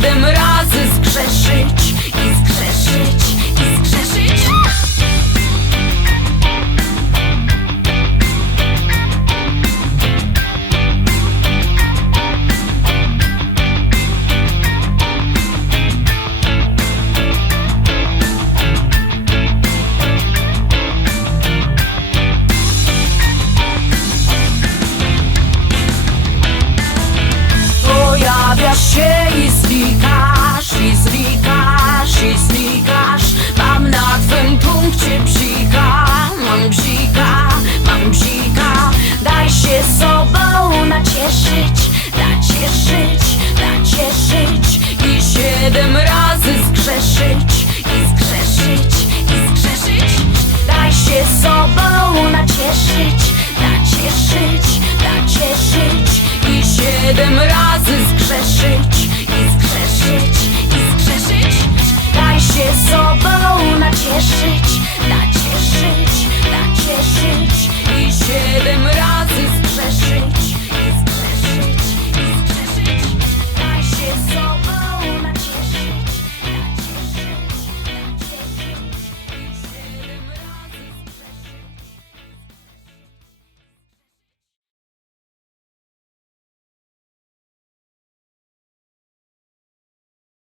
I shake